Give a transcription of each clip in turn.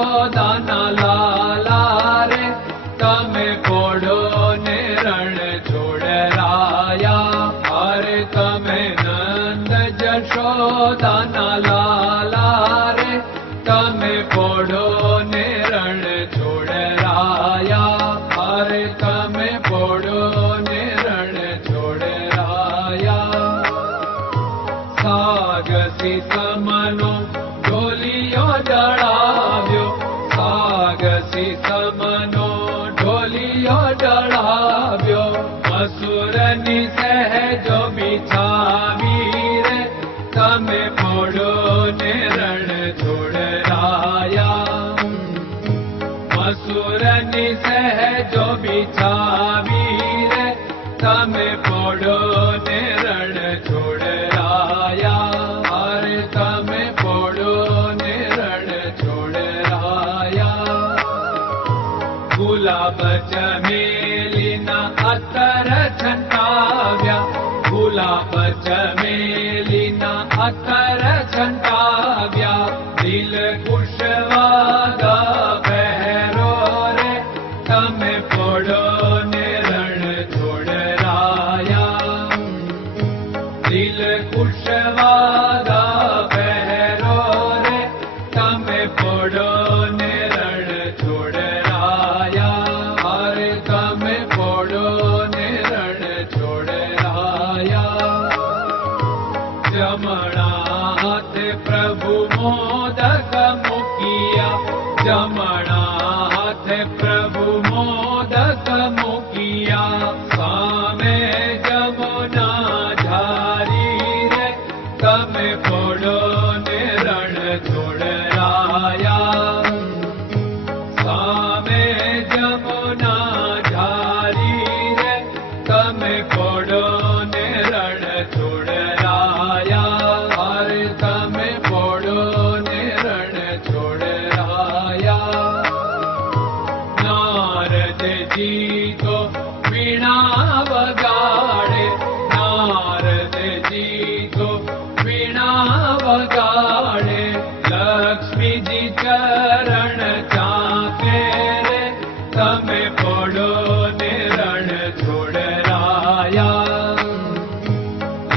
જશોદાના લાલા રે તમે પોડો ને રણ છોડરાયા. અરે તમે નંદ જશોદાના લાલા રે તમે પોડો ને રણ છોડરાયા. અરે તમે પોડો ને રણ છોડરાયા. સાગસી સમનો ઢોલિયો ડળાવ્યો, સાગસી સમનો ઢોલિયો ડળાવ્યો. મસૂરની સહેજો બિછાવી રે તમે પોડો ને રણ છોડરાયા. મસૂરની સહેજો બિછાવી રે તમે પોડો ને રણ છોડરાયા. અરે તમે પોડો ને રણ છોડરાયા. ગુલાબ ચમેલીના અત્તર છંટાવ્યા, ગુલાબ ચમેલીના અત્તર છંટાવ્યા. દિલ કુશવાદા પહેરો રે તમે પોડો ને રણ છોડરાયા. દિલ કુશવાદા પહેરો રે તમે પોડો ને રણ છોડરાયા. અરે તમે પોડો ને રણ છોડરાયા. જમણા હાથે પ્રભુ મોદક મૂકિયા, જમણા હાથે પ્રભુ મોદક મૂકિયા. સામે જમુના ઝારી રે તમે પોડો ને રણ છોડરાયા. સામે જમુના ઝારી રે તમે પોડો ને રણ છોડરાયા. અરે તમે પોડો ને રણ છોડરાયા. નારદજી તો વીણા વગાડે, નારદજી તો વીણા વગાડે. લક્ષ્મીજી ચરણ ચાકે રે તમે પોડો ને રણ છોડરાયા.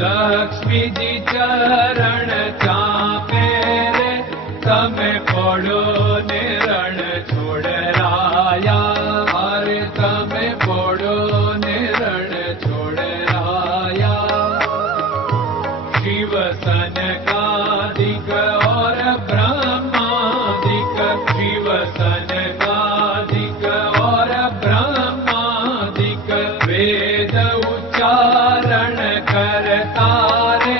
લક્ષ્મીજી ચરણ ચાપે રે તમે પોડો ને રણ છોડરાયા. અરે તમે પોડો ને રણ છોડરાયા. શિવ સનકાદિક और ब्रह्मादिक, शिव सनकादिक और ब्रह्मादिक. वेद उच्चारण करता रे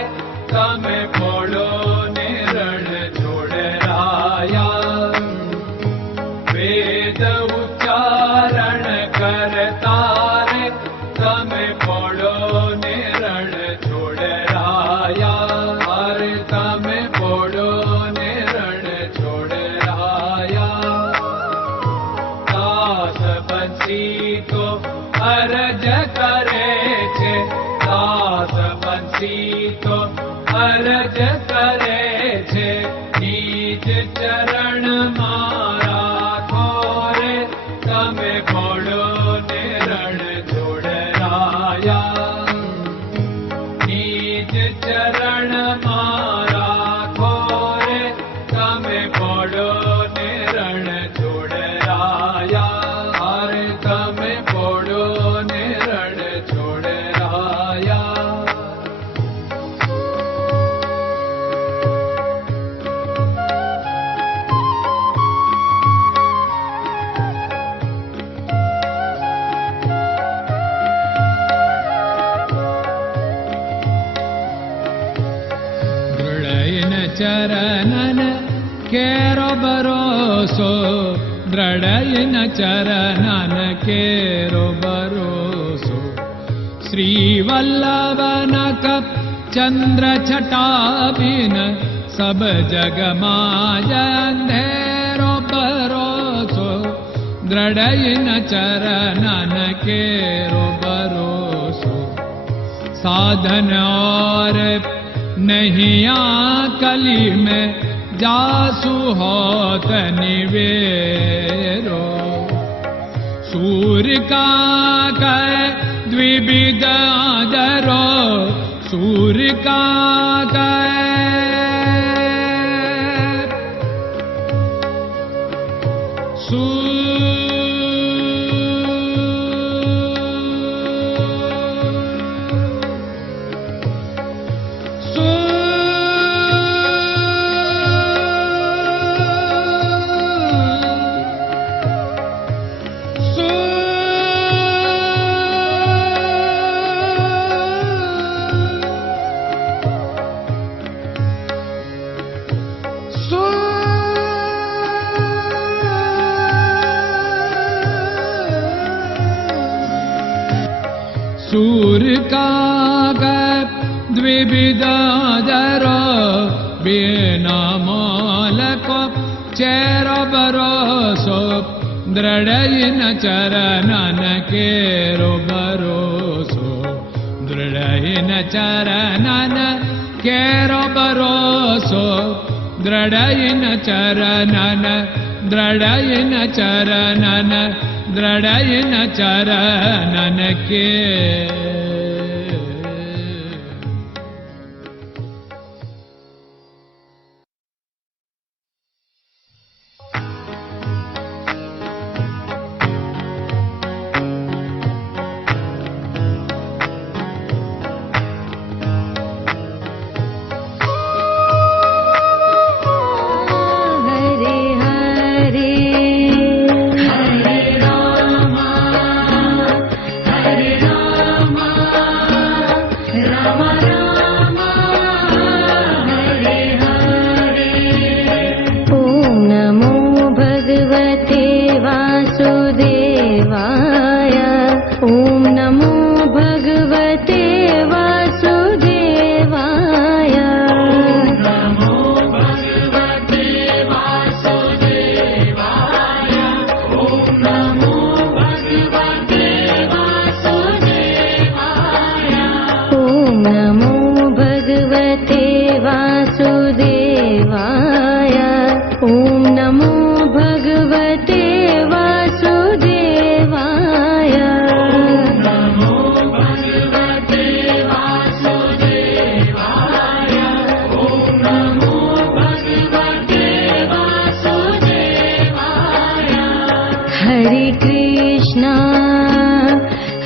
તમે પોડો ને રણ છોડરાયા. વેદ ઉચ્ચારણ કરતા રે તમે પોડો ને રણ છોડરાયા. અરે તમે પોડો ને રણ છોડરાયા. દાસ બંસી તો અરજ કરે છે, દાસ બંસી તો અરજ કરે છે. નીચ ચરણ મારા ખોરે તમે પોડો ને રણ છોડરાયા. નીચ ચરણ મારા ખોરે તમે પોડો ને રણ છોડરાયા. અરે તમે પોડો ને રણ છોડરાયા. ચરણન કેરો ભરોસો, દ્રઢયન ચરણન કેરો ભરોસો. શ્રી વલ્લભન કપ ચંદ્ર છટાબિન સબ જગમાં અંધેરો ભરોસો. દ્રઢયન ચરણન કેરો ભરોસો. साधन और नहीं कली में जासु होत निवेरो। सूर्य का कै द्विविध आदरो, सूर्य का सूर्य का द्विविधादरो, बिना मोल को चेर भरोसो, दृढ़ चरणन केरो भरोसो, दृढ़ चरणन केरो भरोसो, दृढ़ चरणन, दृढ़ चरणन, दृढ़ चरणन के।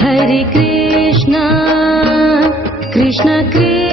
Hare Krishna, Krishna Krishna